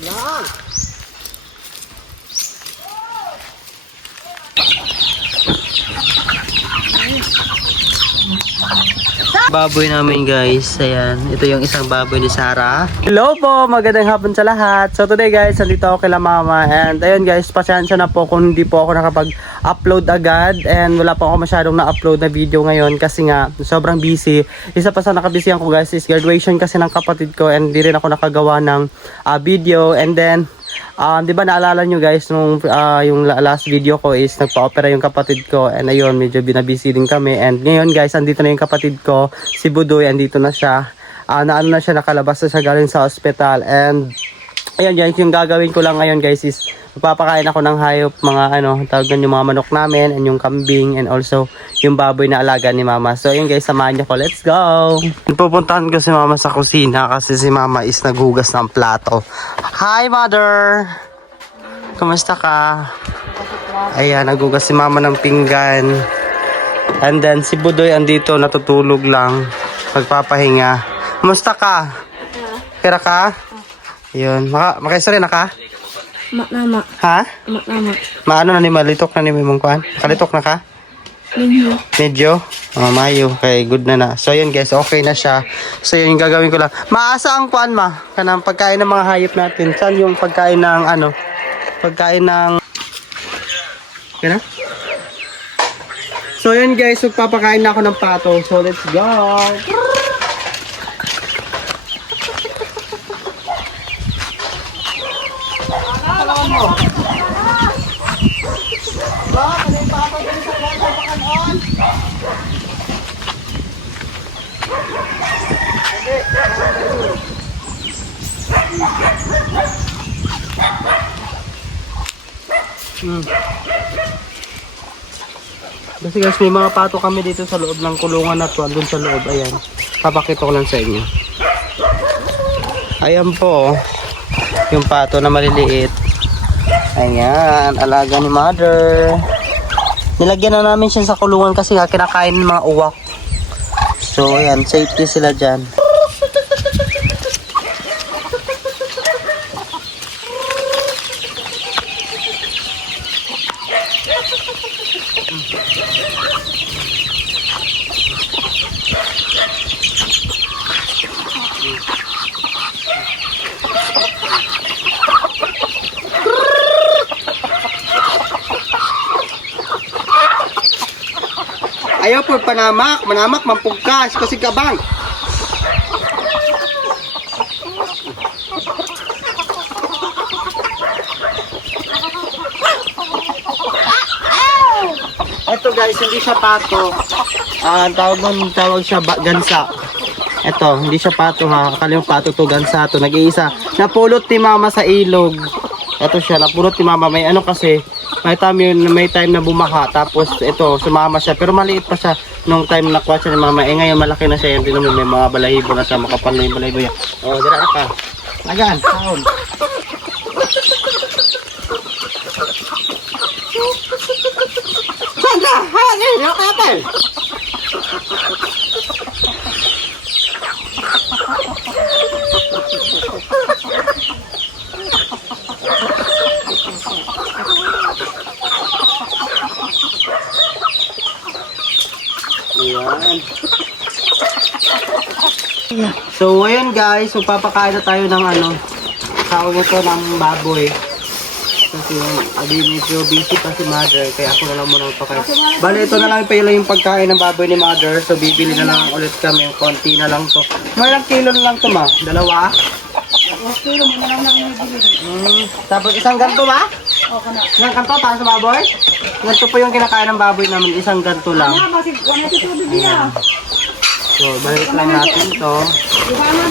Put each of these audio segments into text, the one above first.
Lang. Baboy namin guys, ayan, ito yung isang baboy ni Sarah. Hello po, magandang hapon sa lahat. So today guys, nandito ako kila mama. And ayun guys, pasensya na po kung hindi po ako nakapag-upload agad. And wala po ako masyadong na-upload na video ngayon kasi nga sobrang busy. Isa pa sa nakabusy ako guys is graduation kasi ng kapatid ko. And di rin ako nakagawa ng video. And then di ba naalala nyo guys nung yung last video ko is nagpa-opera yung kapatid ko, and ayun medyo binabisi din kami. And ngayon guys, andito na yung kapatid ko, si Budoy, andito na siya. Naano na siya, nakalabas na siya galing sa hospital. And ayan guys, yung gagawin ko lang ngayon guys is magpapakain ako ng hayop, mga tawagan yung mga manok namin, and yung kambing, and also yung baboy na alaga ni mama. So ayun guys, samahan niyo ko, let's go. Pupuntahan ko si mama sa kusina kasi si mama is naghugas ng plato. Hi mother, kumusta ka? Ayan, naghugas si mama ng pinggan. And then si Budoy andito natutulog lang, pagpapahinga. Kumusta ka? Pera ka? Yun, makaistorya na ka? Nama. Ha? Nama. Maano na ni malitok na ni mong kuan? Kalitok na ka? Medyo. Medyo? Mayo. Okay, good na. So yun guys, okay na siya. So yun yung gagawin ko lang. Maasa ang kuan ma? Kanang pagkain ng mga hayop natin. Saan yung pagkain ng pagkain ng kaya? So yun guys, magpapakain na ako ng pato. So let's go. Kasi guys, may mga pato kami dito sa loob ng kulungan na to, andun sa loob. Ayan, papakita ko lang sa inyo. Ayan po, yung pato na maliliit. Ayan, alaga ni mother. Nilagyan na namin siya sa kulungan kasi kinakain ng mga uwak. So ayan, safety sila dyan. Ayaw po panamak, manamak, mampugkas, kasi kabang. Ito guys, hindi siya pato. Tawag siya gansa. Ito, hindi siya pato ha. Akala yung pato to, gansa to. Nag-iisa. Napulot ni mama sa ilog. Ito siya, napulot ni mama. May kasi, may time na bumaha. Tapos ito, sumama siya. Pero maliit pa siya nung time na nakuha siya ni mama. Ngayon malaki na siya. Yan din naman, may mga balahibo na siya. Makapal na yung balahibo niya. Dira ka. Agan, sound. Sanda! Hangin! Nakapal! Ayan. So ayun guys, magpapakain na tayo ng tawag ito ng baboy. Kasi medyo busy pa si mother, kaya ako na lang muna magpakain. Bale, ito na lang yung pagkain ng baboy ni mother. So bibili na lang ulit kami, konti na lang to. May ilang kilo na lang to ma? Dalawa? 2 kilo mo na lang nabibili. Tapos isang ganto ba? Okay na. Isang ganto para sa baboy? Ganto po yung kinakain ng baboy namin, isang ganto lang. Kasi wala sa tubig niya. So, balik lang natin to.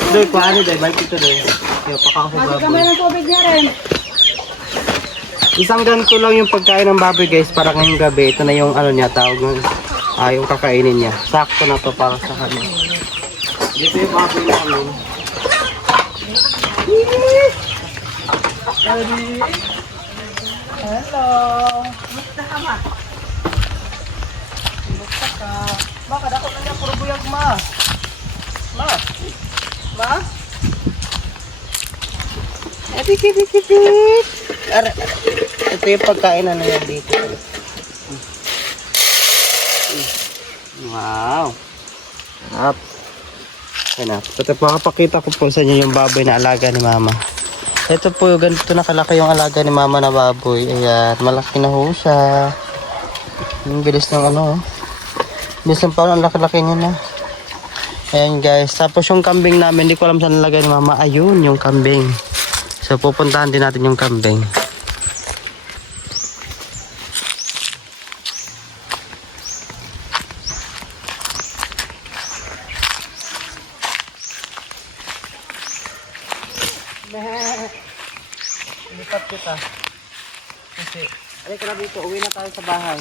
Doy, paano doy? Balik ito doy. Pakako Kasi baboy. kamay ng tubig niya rin. Isang ganito lang yung pagkain ng baboy guys, para ngayong gabi. Ito na yung niya, tawag ng yung kakainin niya. Sakto na to para sa kanya. Dito yung baboy namin. Hello. Kumusta ka ma? Kumusta ka? Bakit ako na niya puro buyag ma? Ma? Ma? Ito yung pagkain na yan dito. Wow. Sarap. Ayan na. Makapakita ko po sa inyo yung baboy na alaga ni mama. Ito po, ganito nakalaki yung alaga ni mama na baboy. Ayan, malaki na ho siya. Ang bilis ng ano. Bilis ng paano, ang laki-laki niya na. Ayan guys. Tapos yung kambing namin, hindi ko alam saan nalagay ni mama. Ayun, yung kambing. So pupuntahan din natin yung kambing. Lipat kita. Kasi, alika na dito. Uwi na tayo sa bahay.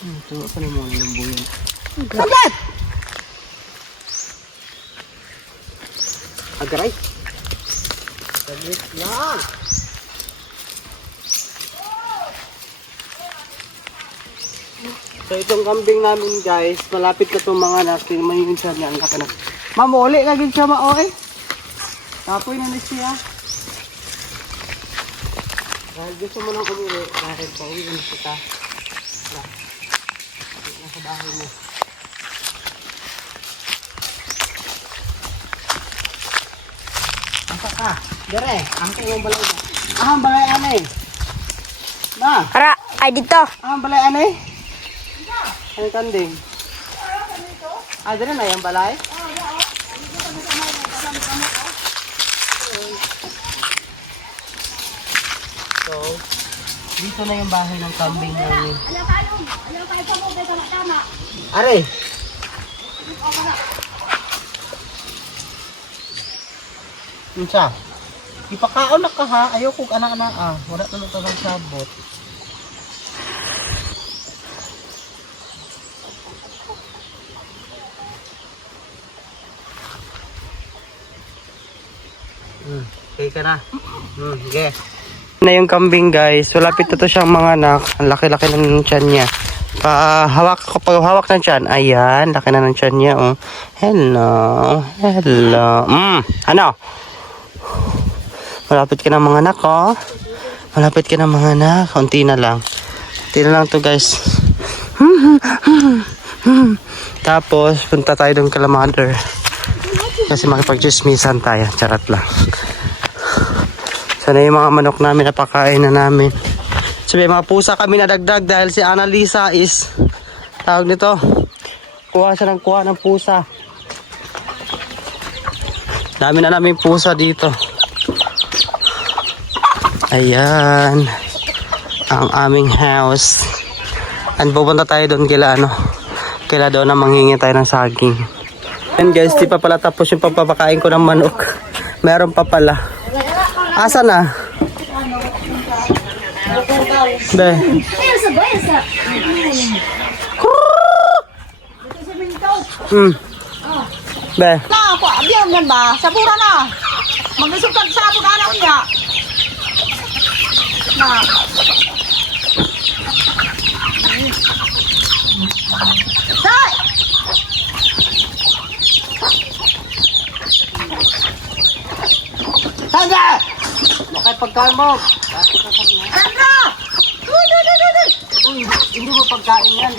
Ito, apa naman ang lambuyan? Sabat! Agaray! Saglit lang! So itong kambing namin guys, malapit na itong mga natin, mayroon siya niya, ang laki na. Mamuli lagi siya mao eh. Tapoy na siya. Dahil gusto mo nang umuwi, dahil pauwi na kita. Nasa bahay mo. Asa ka? Dire, angkin yung balay mo. Ahang balay anay. Na? Ara, ay dito. Ahang balay anay? Ano kanding? Ah, dire na yung balay? So, dito na yung bahay ng kambing namin. Are! Unsa? Ipakaon na ka ha. Ayaw kong anak-anak ah. Wala na nung sabot. Okay ka na. Okay. Na yung kambing guys. Malapit na to siyang mga anak. Ang laki-laki ng tiyan niya. Kapag hawak ng tiyan. Ayan. Laki na ng tiyan niya. Oh. Hello. Hello. Ano? Malapit ka ng mga anak oh. Malapit ka ng mga anak. Kunti na lang. Kunti na lang to guys. Tapos punta tayo doon kala mother. Kasi makipag-chismisan tayo. Charot lang. Sana yung mga manok namin napakain na namin. Sabi mga pusa kami nadagdag dahil si Annalisa is tawag nito. Kuha siya ng pusa. Dami na namin pusa dito. Ayan. Ang aming house. And pupunta tayo doon kila doon na manghingi tayo ng saging. And guys, di pa pala tapos yung pagpapakain ko ng manok. Meron pa pala. Asa na? Be. Be. Na, ako, abiyang yan ba? Sabura na. Mag-isukag sabon na niya. Na. Say! Sandra! Bakit pagkain mo? Sandra! Uy, hindi mo pagkain yan.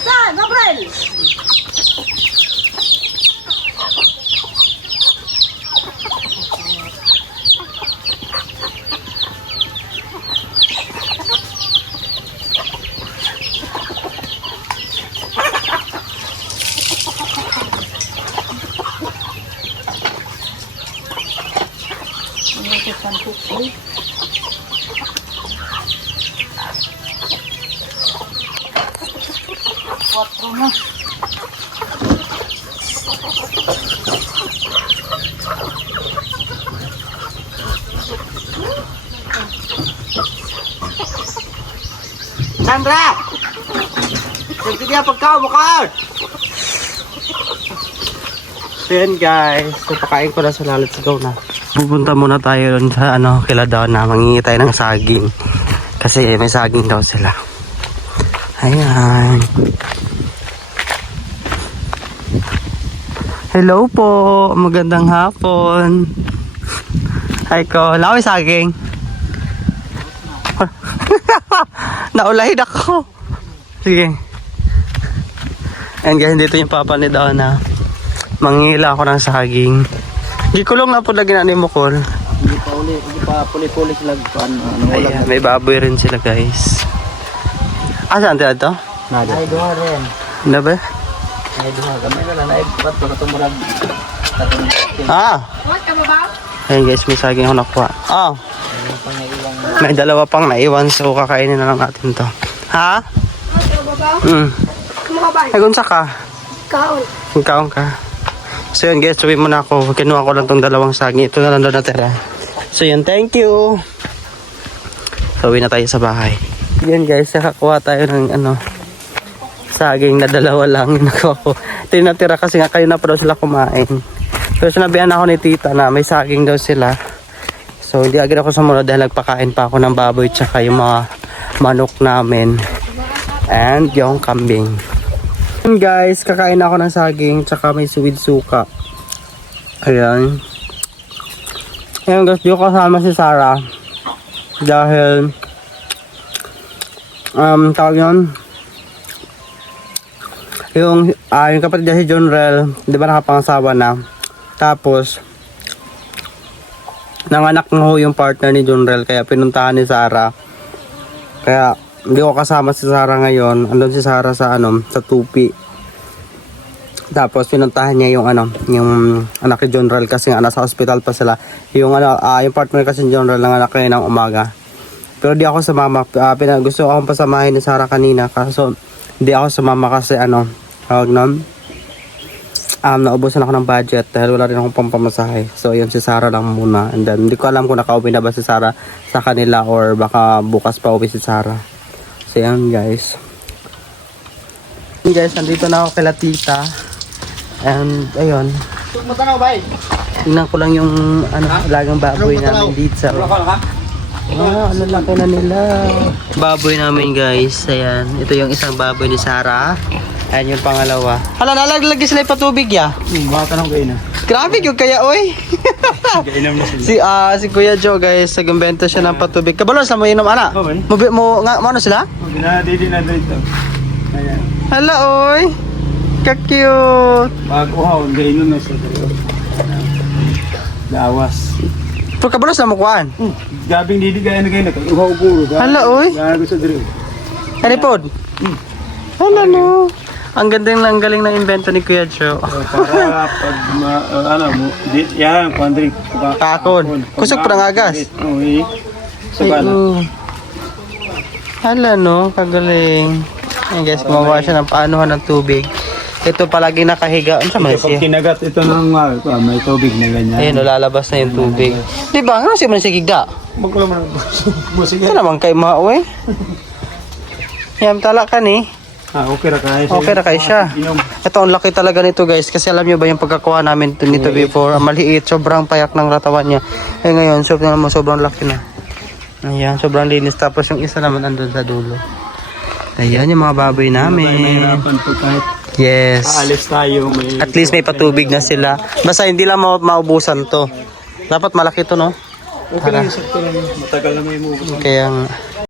Say, Gabriel! Quatro na. Sandra! Sige niya pagkaw, bukaan! So yan guys, napakain ko na sa Let's Go na. Pupunta muna tayo doon sa kila daw na mangingi tayo ng saging. Kasi may saging daw sila. Ayan. Hello po. Magandang hapon. Ay ko. Laway saging. Naulahid ako. Sige. And guys, dito yung papa ni Donna. Mangihila ako ng saging. Gikulong na po lagi na ni Mukol. Hindi pa puli-puli sila Ayan, may baboy rin sila guys. Saan tayo ito? Ay, duha rin. Ano ba? Ay, duha. Gamay na lang. Ay, ba't ko tumurag. What ka ba ba? Ayan guys, may saging ako nakuha. May dalawa pang naiwan so kakainin na lang natin to. Ha? What ka ba ba? Kumabay. Ay, gunsa ka? Kaon. Magkaon ka. So yun guys, sabi mo na ako. Kinuha ko lang tong dalawang saging. Ito na lang doon natira. So yun, thank you. So uwi na tayo sa bahay. Yan guys, nakakuha tayo ng saging na dalawa lang yung nakuha ko. Ito yung natira kasi nga kayo na pa daw sila kumain. Pero sinabihan ako ni tita na may saging daw sila. So hindi agad ako sumunod dahil nagpakain pa ako ng baboy tsaka yung mga manok namin. And yung kambing. Yun guys, kakain ako ng saging tsaka may suwid suka. Ayan. Ayan guys, di ko kasama si Sarah. Dahil tawag yun, yung kapatid niya si John Rel, di ba nakapangasawa na. Tapos nanganak na ho yung partner ni John Rel, kaya pinuntahan ni Sarah. Kaya hindi ko kasama si Sarah ngayon. Andun si Sarah sa sa Tupi. Tapos pinuntahan niya yung yung anak ni John Rel kasi nga nasa hospital pa sila. Yung yung partner kasi ni John Rel nanganak kayo ng umaga. Pero di ako sumama. Gusto akong pasamahin ni Sarah kanina. Kaso di ako sumama kasi tawag nun, naubusan ako ng budget dahil wala rin akong pampamasahe. So yun, si Sarah lang muna. And then hindi ko alam kung nakauwi na ba si Sarah sa kanila or baka bukas pa uwi si Sarah. So yun guys. Yun guys, nandito na ako kila tita. And ayun, tingnan ko lang yung alagang baboy namin dito sa ano laki na nila. Baboy namin guys. Ayan, ito yung isang baboy ni Sarah. Ayan yung pangalawa. Hala, nalaglag sila yung patubig ya. Baka tanong kayo na. Grabe yung kaya oy. Si Kuya Joe guys, nag-imbento siya ng patubig. Kabalo sa mo inom ana. Mo ano sila? Ginadidi na dito. Ayan. Hala oy. Ka-cute. Pag-uhaw, gainom na siya dito. Lawas. Pero kabalo sa mo kuan. Gabing didi gaya na kayo na. Uhaw puro. Hala oy. Gago sa dito. Kanipod. Hala no. Ang galing ng invento ni Kuya Joe. Para pag yan, pandri. Kakon. Kusog pa ng agas. Oo, sa bala. Hala no, kagaling. Ayan guys, gumawa siya ng paanuhan ng tubig. Ito palagi nakahiga. Ano sa Pag siya? kinagat ito ng may tubig na ganyan. Ayan, lalabas na yung tubig. Di ba? Ano siya man si Kigda? Magkulang mo na. Musik Ito naman kay Maoy. Yan, tala ka ni. okay ra kayo. Okay na kayo siya. Ito, ang laki talaga nito guys. Kasi alam nyo ba yung pagkakuha namin nito before? Maliit, sobrang payak ng ratawan niya. Eh ngayon, sobrang laki na. Ayan, sobrang linis. Tapos yung isa naman andun sa dulo. Ayan yung mga baboy namin. Mahirapan po kahit Yes. aalis tayo. At least may patubig na sila. Basta hindi lang maubusan to. Dapat malaki to, no? Okay lang, sakto lang. Matagal na may move. Kaya